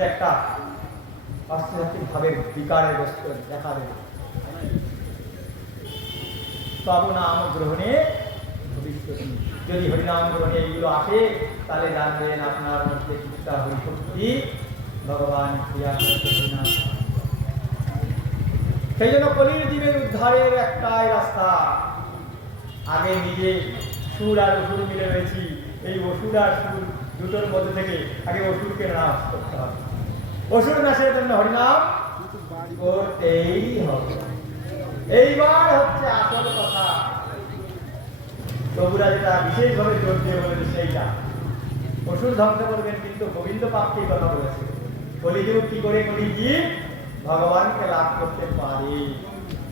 মধ্যে একটা অস্থিরাত্মিক ভাবের বিকারের বস্তু দেখা দেবে নাম গ্রহণে যদি হরিনাম গ্রহণে এইগুলো আসে, তাহলে জানবেন আপনার মধ্যে কিছুটা ভগবান ক্রিয়া করতে হরিনাম সেই জন্য কলির জীবের উদ্ধারের একটাই রাস্তা। আগে নিজে সুর আর ওষুধ মিলে রয়েছি। এই ওষুধ আর সুর দুটোর মধ্যে থেকে আগে অসুরকে নাশ করতে হবে। অসুর নাশের জন্য হরিনাম করতেই হবে। এইবার হচ্ছে আসল কথা। প্রভুরা যেটা বিশেষভাবে জোর দিয়ে বলেছে সেইটা। অসুর ধ্বংস করবেন কিন্তু গোবিন্দ প্রাপ্তির কথা বলেছে। কলিযুগ কি করে কলিজীব ভগবানকে লাভ করতে পারে।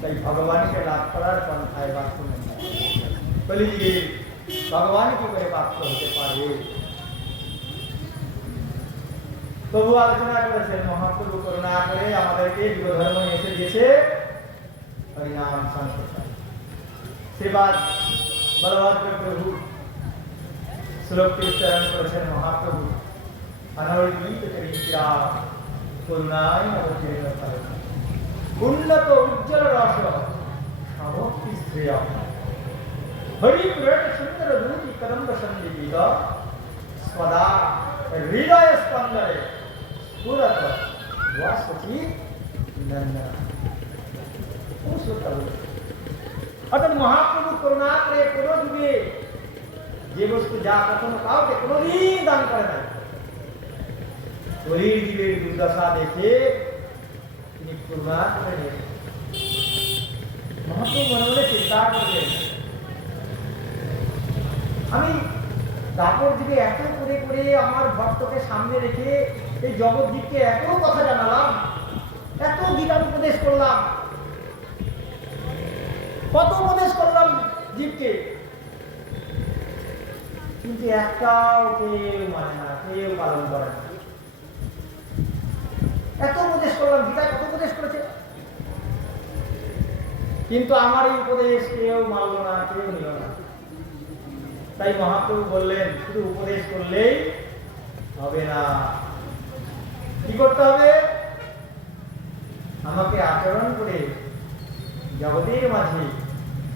তাই ভগবানকে লাভ করার পন্থায় বাদ শুনেন কলিযুগের ভগবান কি করে প্রাপ্ত হতে পারে? প্রভু আলোচনা করেছেন মহাপ্রভু করুণা করে আমাদেরকে বিরোধর্ম নিয়ে এসে দিয়েছে। হরিনাম সংকীর্তন। সেবাদ বলভদ্র প্রভু। শ্লোকটি উচ্চারণ করেছেন মহাপ্রভু। অনর্গীত চরিত্রা করুণায় অবতীর্ণ করে উন্নত উজ্জ্বল রস সমক্তি শ্রেয়। হরি পুরাট সুন্দর দুটি কদম্ব সন্দিপিত সদা হৃদয় স্পন্দরে কোন শ্লোকটা বলে অর্থাৎ মহাপ্রভু করুণা করে কোনো যুগে যে বস্তু যা কখনো কাউকে কোনোদিন দান করে না শরীর জীবের দুর্দশা দেখে তিনি করুণা করে মহাপ্রভু মনে মনে চিন্তা করলেন, আমি দাপর দিকে এত করে করে আমার ভক্তকে সামনে রেখে এই জগৎদীপকে এত কথা জানালাম এত গীতার উপদেশ করলাম, কত উপদেশ করলাম জীবকে। কিন্তু একটাও কেউ মানে না, কেউ পালন করে না। এত উপদেশ করলাম, গীতা কত উপদেশ করেছে? কিন্তু আমার এই উপদেশ কেউ মানল না, কেউ নিল না। তাই মহাপ্রভু বললেন, শুধু উপদেশ করলেই হবে না। কি করতে হবে? আমাকে আচরণ করে জগতের মাঝে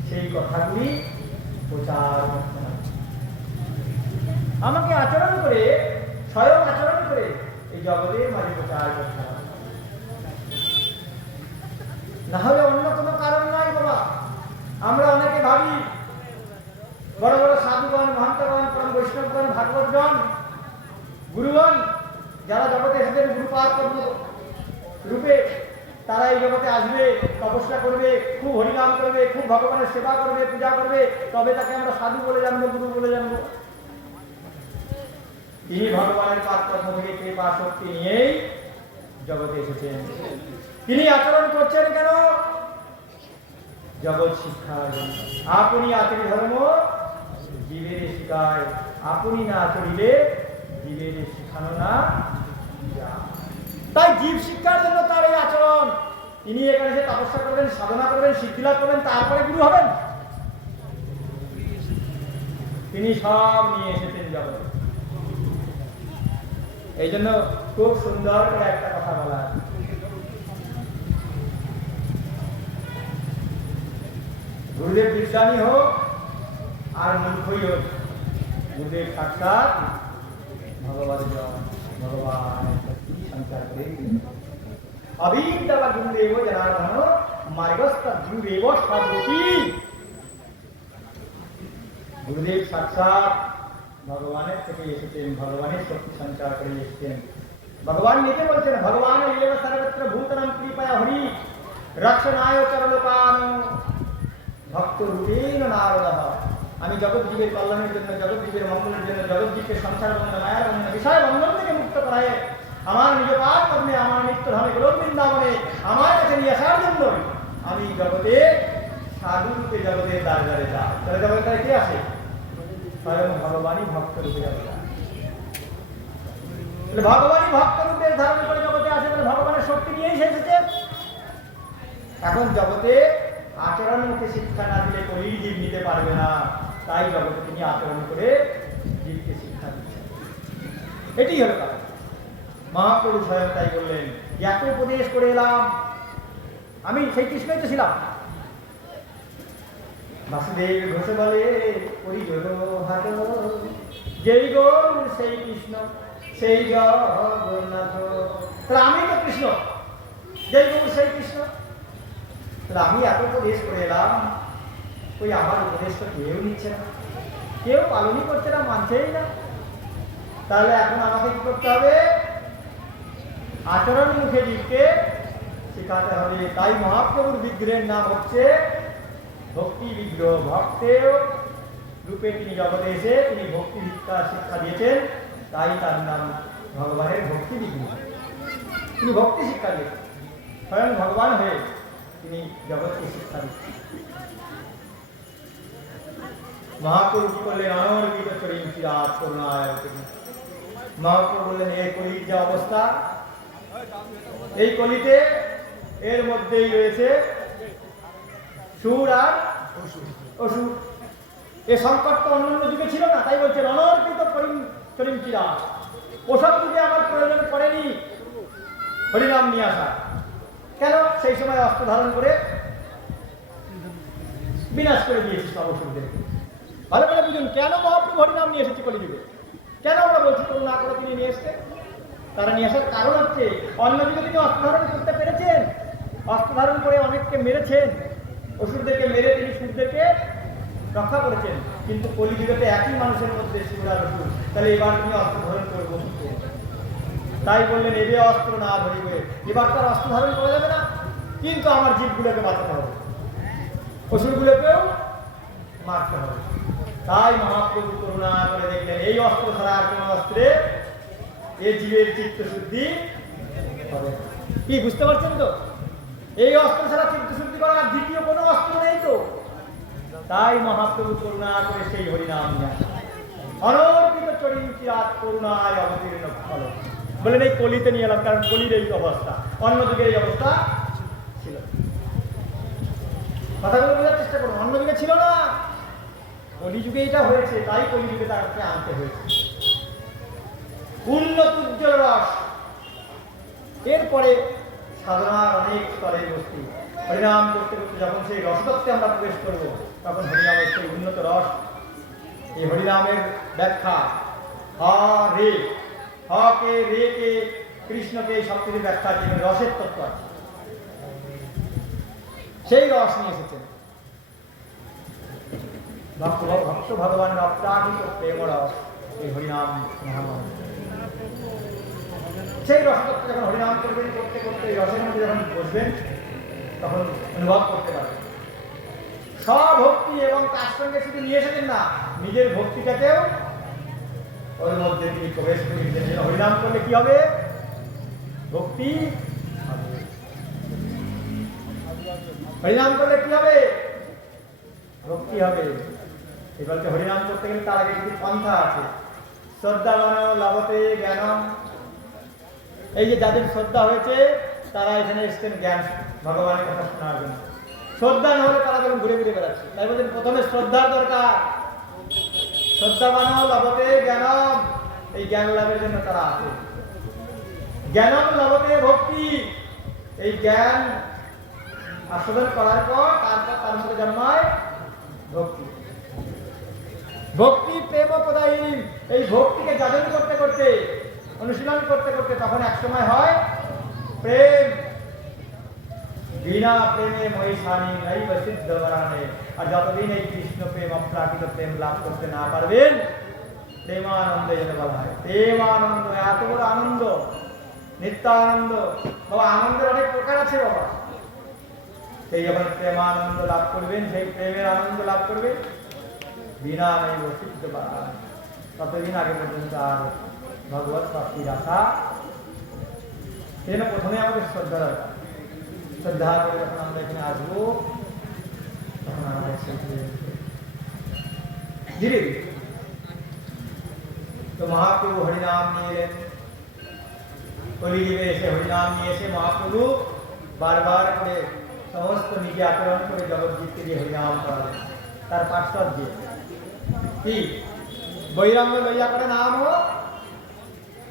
সেই কথাগুলি প্রচার করতে হবে। আমাকে আচরণ করে, স্বয়ং আচরণ করে এই জগতের মাঝে প্রচার করতে হবে। না হলে অন্য কোনো কারণ নাই বাবা। আমরা অনেকে ভাবি, বড় বড় সাধুগণ মহন্তগণ পরম বৈষ্ণবগণ, ভাগবতগণ, গুরুগণ যারা জগতে এসেছেন পদ্ম রূপে, তারা এই জগতে আসবে, তপস্যা করবে, খুব হরিনাম করবে, খুব ভগবানের সেবা করবে, পূজা করবে, তবে তাকে আমরা সাধু বলে জানব, গুরু বলে জানব। তিনি ভগবানের পদ্ম থেকে কৃপা শক্তি নিয়েই জগতে এসেছেন। তিনি আচরণ করছেন কেন? জগৎ জন্য। আপনি আচরি ধর্ম, জীবের শিখায় আপনি না আচরিলে জীবের শিখানো না তাই জীব শিক্ষার জন্য তার এই আচরণ। তিনি এখানে এসে তপস্যা করবেন, সাধনা করবেন সিদ্ধিলাভ করবেন, তারপরে গুরু হবেন। তিনি সব নিয়ে এসেছেন জগৎ এই জন্য খুব সুন্দর করে একটা কথা বলা। গুরুদেব বিজ্ঞানী হোক আর মূর্খই হোক, গুরুদেব সাক্ষাৎ ভগবান সঞ্চার করে অবিদ্যা গুরুদেব সাক্ষাৎ ভগবানের থেকে এসেছেন ভগবানের শক্তি সঞ্চার করে এসেছেন ভগবান নিজে বলছেন ভগবান এব সর্বত্র ভূতনাম কৃপয়া হরি রক্ষণায় চরলোকান ভক্ত রূপেণ নারদ আমি জগৎজীবের কল্যাণের জন্য, জগৎজীবের মঙ্গলের জন্য জগৎ জীবকে সংসার বন্ধন মায়ার বন্ধন বিষয় বন্ধন থেকে মুক্ত করায় আমার নিজ পাপ আমার নিত্য ধামে গোলক বৃন্দাবনে আমার কাছে নিয়ে আসার জন্য আমি জগতে সাধু রূপে জগতের দ্বারে দ্বারে যাই। তাহলে জগতের কে আসে? স্বয়ং ভগবানই ভক্ত রূপে জগতে ভগবানই ভক্ত রূপে ধারণ করে জগতে আসে, তাহলে ভগবানের শক্তি নিয়েই এসেছে। এখন জগতে আচরণ মুখে শিক্ষা না দিলে কলির জীব নিতে পারবে না। তাই জগতে তিনি আচরণ করে জীবকে শিক্ষা দিচ্ছেন। এটি হলো কারণ। মহাপ্রভু স্বয়ং তাই বললেন এত উপদেশ করে এলাম। আমি সেই কৃষ্ণই তো ছিলাম। বাসুদেব ঘোষ বলে, ওই হাত যেই গৌর, সেই কৃষ্ণ, সেই জগন্নাথ। তাহলে আমি তো কৃষ্ণ, যেই গৌর, সেই কৃষ্ণ। তাহলে আমি এত উপদেশ করে এলাম। ওই আমার উপদেশ তো কেউ নিচ্ছে না। কেউ পালনই করছে না, মানছেই না। তাহলে এখন আমাকে কি করতে হবে? আচরণ মুখে জীবকে শেখাতে হবে। তাই মহাপ্রভুর বিগ্রহের নাম হচ্ছে ভক্তি বিগ্রহ। ভক্তেও রূপে তিনি জগতে এসে তিনি ভক্তি শিক্ষা শিক্ষা দিয়েছেন। তাই তার নাম ভগবানের ভক্তি বিগ্রহ। তিনি ভক্তি শিক্ষা দিয়েছেন। স্বয়ং ভগবান হয়ে তিনি জগৎকে শিক্ষা দিচ্ছেন মহাপ্রভু কি করলেন অনর্বিত চরিম চিরাত বললেন এই কলির যে অবস্থা, এই কলিতে এর মধ্যেই রয়েছে সুর আর অসুর। এ সংকট তো অন্যান্য যুগে ছিল না, তাই বলছে অনর্পিত করিম ওসব যুগে আমার প্রয়োজন পড়েনি। হরিনাম নিয়ে আসা। কেন? সেই সময় অস্ত্র ধারণ করে বিনাশ করে দিয়েছি সব অসুরদেরকে। ভালো করে বুঝুন কেন মহাপ্রভু হরিনাম নিয়ে এসেছে কলিযুগে? কেন আমরা বলছি করুণা করে তিনি নিয়ে এসছে? তারা নিয়ে আসার কারণ হচ্ছে অন্যদিকে তিনি অস্ত্র ধারণ করতে পেরেছেন। অস্ত্র ধারণ করে অনেককে মেরেছেন। অসুরদেরকে মেরে তিনি সুরদেরকে রক্ষা করেছেন। কিন্তু কলিযুগেতে একই মানুষের মধ্যে আর অসুর। তাহলে এবার তুমি অস্ত্র ধারণ করব তাই বললেন এবে অস্ত্র না ধরিবে। এবার তার অস্ত্র ধারণ করা যাবে না। কিন্তু আমার জীবগুলোকে বাঁচাতে হবে। হবে তাই মহাপ্রভু করুণা করে দেখলেন, এই অস্ত্র ছাড়া আর কোনো অস্ত্রে এই জীবের চিত্ত শুদ্ধি। কি, বুঝতে পারছেন তো? এই অস্ত্র ছাড়া চিত্ত শুদ্ধি করার দ্বিতীয় কোনো অস্ত্র নেই তো। তাই মহাপ্রভু করুণা করে সেই হরিনাম। অনর্পিত চরিম চিরাত করুণায় অবতীর্ণ ফল। বলেন, এই কলিতে নিয়ে এলাম, কারণ কলির এই অবস্থা। অন্য যুগে এই অবস্থা ছিল কথাগুলো বোঝার চেষ্টা করুন, অন্য যুগে ছিল না। কলিযুগে এটা হয়েছে, তাই কলিযুগে তাকে আনতে হয়েছে। উন্নত উজ্জ্বল রস। এরপরে সাধনার অনেক স্তরের বস্তু হরিনাম করতে করতে যখন সেই রসতত্ত্বে আমরা প্রবেশ করব, তখন হরিনামের সেই উন্নত রস। এই হরিনামের ব্যাখ্যা, হ রে হ কে রে কে কৃষ্ণকে সব কিছু ব্যাখ্যা যেখানে রসের তত্ত্ব আছে। সেই রস নিয়ে এসেছেন। ভক্ত ভক্ত ভগবান অপ্রাকৃত প্রেম এই হরিনাম মহামন্ত্র সেই রসতত্ত্ব যখন হরিনাম করবেন, করতে করতে এই রসের মধ্যে যখন বসবেন, তখন অনুভব করতে পারবেন স্বভক্তি এবং তার সঙ্গে শুধু নিয়ে এসেছেন না, নিজের ভক্তিটাকেও ওর মধ্যে তিনি প্রবেশ করে হরিনাম করলে কি হবে? ভক্তি হরিনাম করলে কি হবে? ভক্তি হবে। এবারকে হরিনাম করতে গেলে তার আগে কিছু পন্থা আছে। শ্রদ্ধা বানানো লাভতে জ্ঞানম। এই যে যাদের শ্রদ্ধা হয়েছে, তারা এখানে এসছেন জ্ঞান। ভগবানের কথা শোনার জন্য। শ্রদ্ধা না হলে তারা যখন ঘুরে ঘুরে বেড়াচ্ছে। তাই বলছেন, প্রথমে শ্রদ্ধার দরকার। শ্রদ্ধা বানাও লাভতে জ্ঞানম। এই জ্ঞান লাভের জন্য তারা আছে। জ্ঞানম লাভতে ভক্তি। এই জ্ঞান আস্বাদন করার পর তারপর তার মধ্যে জন্মায় ভক্তি। ভক্তি, প্রেম প্রদায়ী এই ভক্তিকে যাজন করতে করতে, অনুশীলন করতে করতে তখন এক সময় হয় প্রেম। বিনা প্রেমে মহিষানি নাই সিদ্ধ বরানে আর যতদিন এই কৃষ্ণ প্রেম, অপ্রাকৃত প্রেম লাভ করতে না পারবেন, প্রেমানন্দ যেটা বলা হয়। প্রেমানন্দ, এত বড় আনন্দ, নিত্যানন্দ। বাবা, আনন্দের অনেক প্রকার আছে বাবা। সেই যখন প্রেমানন্দ লাভ করবেন, সেই প্রেমের আনন্দ লাভ করবে বিনা নৈব সিদ্ধ বরানে ততদিন আগে পর্যন্ত আর ভগবত প্রাপ্তির আশা সেই জন্য প্রথমে আমাদের শ্রদ্ধা দরকার শ্রদ্ধা করে যখন আমরা এখানে আসব তখন আমাদের সেই ধীরে ধীরে তো মহাপ্রভু হরিনাম নিয়ে এলেন কলিযুগে এসে হরিনাম নিয়ে এসে মহাপ্রভু বারবার করে সমস্ত নিজে আচরণ করে জগৎজিৎকে দিয়ে হরিনাম করালেন তার পার্শ্বদ দিয়ে কি? বৈরাম্য লইয়া করে নাম ও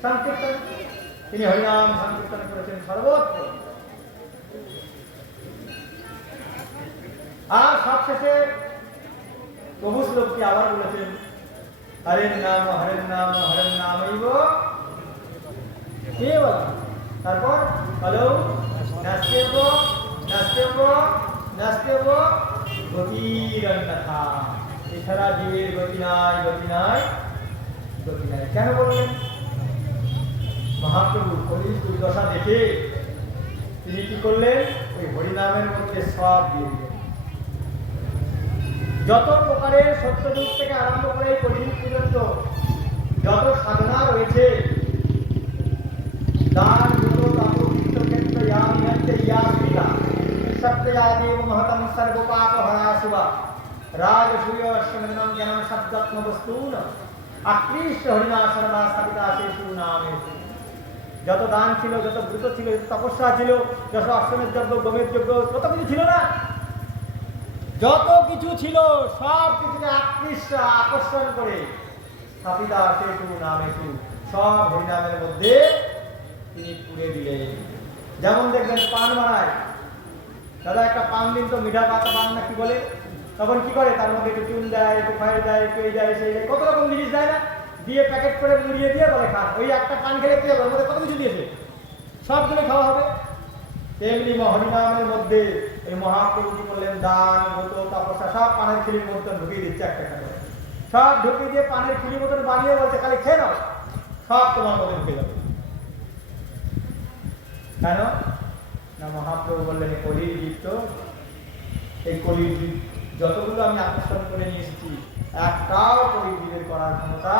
সংকীর্তন। তিনি হরিনাম সংকীর্তন করেছেন সর্বত্র আর সবশেষে প্রভু শ্লোকটি আবার বলেছেন, হরের নাম হরের নাম হরের নাম কেবল। তারপর হলো নাস্তেব নাস্তেব নাস্তেব গতিরন্যথা এছাড়া জীবের গতি নাই গতি নাই গতি নাই। কেন বললেন? মহাপ্রভু কলির দুর্দশা দেখে তিনি কি করলেন? ওই হরিনামের মধ্যে সব দিয়ে দিলেন। যত প্রকারের সত্যযুগ থেকে আরম্ভ করে কলিযুগ পর্যন্ত যত সাধনা রয়েছে, দান ক্ষেত্র ইয়া নিহত্য ইয়া স্মৃতা সত্যয়া দেব মহতম সর্ব পাপ হরা শিবা রাজসূয় অশ্বমেধনম জ্ঞানম শব্দাত্ম বস্তুন আকৃষ্ট হরিণা সর্বা স্থাপিতা শেষু নামেষু যত দান ছিল, যত ব্রত ছিল তপস্যা ছিল, যত অশ্বমের যজ্ঞ, গোমের যজ্ঞ কত কিছু ছিল না। যত কিছু ছিল, সব কিছুকে আকৃষ্ট, আকর্ষণ করে স্থাপিতা সেতু নামেতু সব হরিনামের মধ্যে তিনি পুড়ে দিলেন। যেমন দেখবেন পান বানায় দাদা একটা পান দিন তো মিঠা পাতা পান না কি বলে? তখন কি করে? তার মধ্যে একটু চুন দেয়, একটু ফাইল দেয়, একটু এই দেয়, সেই দেয়, কত রকম জিনিস দেয় না? দিয়ে প্যাকেট করে মুড়িয়ে দিয়ে বলে খান ওই একটা পান খেলে কি হবে? ওর মধ্যে কত কিছু দিয়েছে? সবগুলো খাওয়া হবে। তেমনি হরিনামের মধ্যে এই মহাপ্রভু কি করলেন দান, ব্রত, তপস্যা, সব পানের খিলির মতন ঢুকিয়ে দিচ্ছে একটা একটা সব ঢুকিয়ে দিয়ে পানের খিলির মতন বানিয়ে বলছে, খালি খেয়ে নাও, সব তোমার মধ্যে ঢুকে যাবে কেন? না, মহাপ্রভু বললেন কলির জীব তো, এই কলির জীব যতগুলো আমি আকর্ষণ করে নিয়ে এসেছি, একটাও কলির জীবের করার ক্ষমতা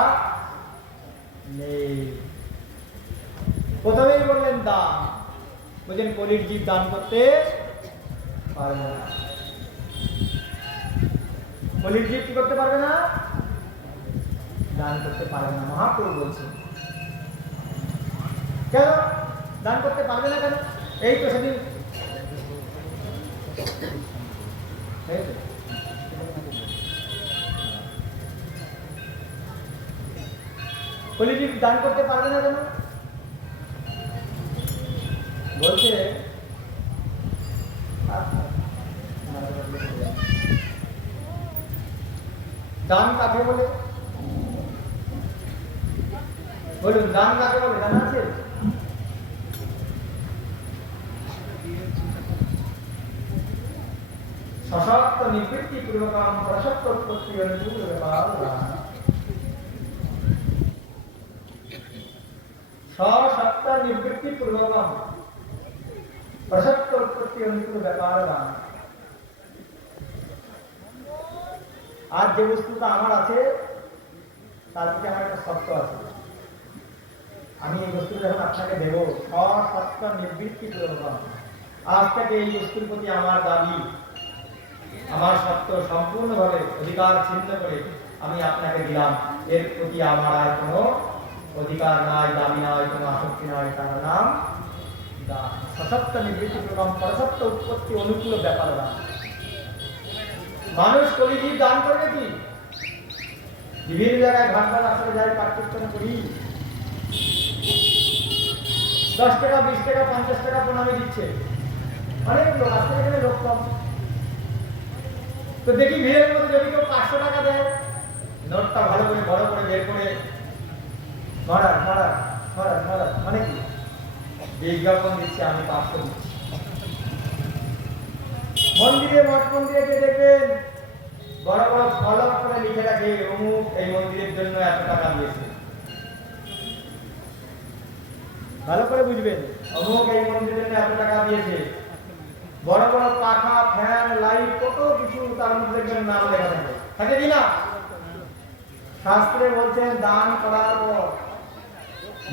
নেই। প্রথমেই বললেন দান। বলছেন কলির জীব দান করতে পারবে না। কলির জীব কি করতে পারবে না? দান করতে পারবে না। মহাপ্রভু বলছেন। কেন? দান করতে পারবে না কেন? এই তো সেদিন কলিজীব দান করতে পারবে না কেন? বলছে, দান কাকে বলে? বলুন, দান কাকে বলে? জানা আছে? সশক্ত নিবৃত্তি পূর্বকাম প্রসক্ত উৎপত্তি সশক্ত নিবৃত্তি পূর্বকাম প্রসক্ত অনুকূল ব্যাপার আর যে বস্তুটা আমার আছে, তার প্রতি আমার একটা সত্য আছে। আমি এই বস্তু যখন আপনাকে দেবো, সশক্ত নিবৃত্তি পূর্বকাম আজ থেকে এই বস্তুর প্রতি আমার দাবি, আমার সত্য সম্পূর্ণভাবে অধিকার ছিন্ন করে আমি আপনাকে দিলাম। এর প্রতি আমার আর কোনো অধিকার নাই, দাবি নাই, কোনো আসক্তি নাই, তার নাম দান। সশক্ত নিবৃত্তি প্রকম পরসত্য উৎপত্তি অনুকূল ব্যাপার দান। মানুষ কলিজীব দান করবে কি? বিভিন্ন জায়গায় ঘণ্টা আসলে যাই পাঠ্যক্রম করি দশ টাকা, বিশ টাকা, পঞ্চাশ টাকা প্রণামী দিচ্ছে। অনেক লোক আসলে এখানে লোক কম। তো দেখি ভিড়ের মধ্যে যদি কেউ পাঁচশো টাকা দেয়, নোটটা ভালো করে বড় করে বের করে মহারাজ মহারাজ মহারাজ মহারাজ মানে কি? বিজ্ঞাপন দিচ্ছে, আমি পাঁচশো দিচ্ছি। মন্দিরে মঠ মন্দিরে দেখবেন, বড় বড় ফলক করে লিখে রাখে, অমুক এই মন্দিরের জন্য এত টাকা দিয়েছে। ভালো করে বুঝবেন, অমুক এই মন্দিরের জন্য এত টাকা দিয়েছে। বড় বড় পাখা, ফ্যান, লাইট, কত কিছু তার মধ্যে দেখবেন নাম লেখা থাকে। থাকে কি না? শাস্ত্রে বলছেন, দান করার পর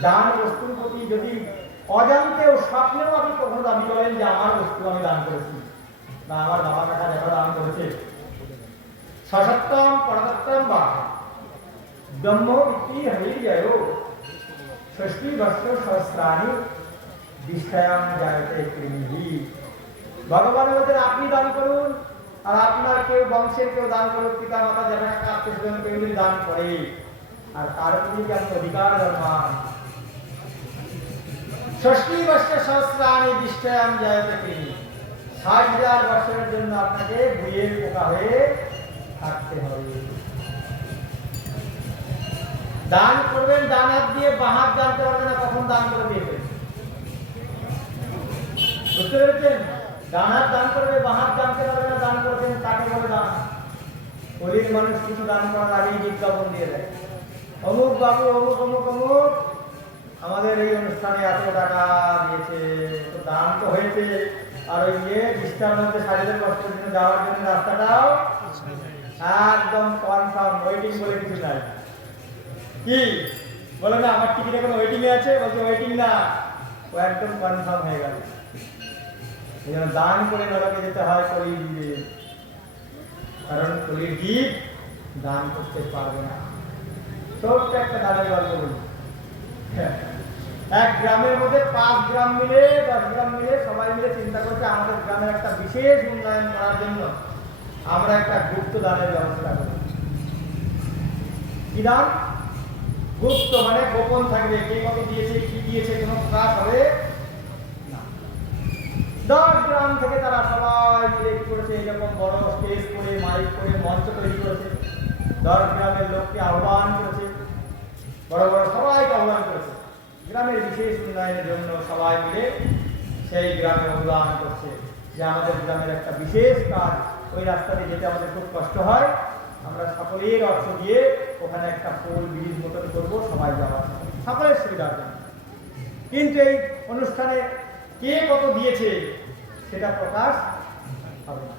দান বস্তুর প্রতি যদি অজান্তেও স্বপ্নেও আপনি কখনো দাবি করেন যে আমার বস্তু আমি দান করেছি বা আমার বাবা কাকা দেখা দান করেছে। সসত্তম পরদত্তম বা ব্রহ্ম ইতি হরি জয়। ষষ্ঠী বর্ষ সহস্রাণী দিষ্ঠায়াম জায়তে কৃমিহি ভগবান বলছেন আপনি দান করুন আর আপনার কেউ বংশের কেউ দান করুন পিতা মাতা যারা আত্মীয় কেউ দান করে। আর তার প্রতি অধিকার জন্মান ষষ্ঠী বর্ষে সহস্রাণী বিষ্টয়াম জয়তে তিনি ষাট হাজার বছরের জন্য আপনাকে বইয়ের পোকা হয়ে থাকতে হবে। দান করবেন ডান হাত দিয়ে বাঁ হাত জানতে পারবে না, কখন দান করে দিয়েছেন বুঝতে পেরেছেন? ডান হাত দান করবে বাঁ হাত জানতে পারবে না, দান করেছেন তাকে বলে দান। গরিব মানুষ কিছু দান করার আগেই বিজ্ঞাপন দিয়ে দেয়। অমুক বাবু, অমুক অমুক অমুক আমাদের এই অনুষ্ঠানে একশো টাকা দিয়েছে, তো দান তো হয়েছে। আর ওই ইয়ে বিস্তার মধ্যে শারীরিক কষ্টের জন্য যাওয়ার জন্য রাস্তাটাও একদম কনফার্ম ওয়েটিং বলে কিছু নাই। কি? বলে না, আমার টিকিট এখন ওয়েটিংয়ে আছে? বলছে ওয়েটিং না। ও একদম কনফার্ম হয়ে গেল। এই জন্য দান করে নরকে যেতে হয় কলির কারণ কলির জীব দান করতে পারবে না। ছোট্ট একটা দানের গল্প বলি। হ্যাঁ। এক গ্রামের মধ্যে পাঁচ গ্রাম মিলে, দশ গ্রাম মিলে সবাই মিলে চিন্তা করছে আমাদের গ্রামের একটা বিশেষ উন্নয়ন করার জন্য আমরা একটা গুপ্ত দানের ব্যবস্থা করি। কি দান? গুপ্ত মানে গোপন থাকবে। কে কত দিয়েছে, কি দিয়েছে, কোনো প্রকাশ হবে দশ গ্রাম থেকে তারা সবাই মিলে করেছে? এরকম বড় স্টেজ করে, মাইক করে, মঞ্চ তৈরি করেছে। দশ গ্রামের লোককে আহ্বান করেছে। বড় বড় সবাইকে আহ্বান করেছে। গ্রামের বিশেষ উন্নয়নের জন্য সবাই মিলে সেই গ্রামে অনুদান করছে। যে আমাদের গ্রামের একটা বিশেষ কাজ, ওই রাস্তাতে যেতে আমাদের খুব কষ্ট হয়। আমরা সকলের অর্থ দিয়ে ওখানে একটা পোল ব্রিজ মতন করব, সবাই যাওয়া সকলের সুবিধার জন্য কিন্তু এই অনুষ্ঠানে কে কত দিয়েছে, সেটা প্রকাশ হবে না।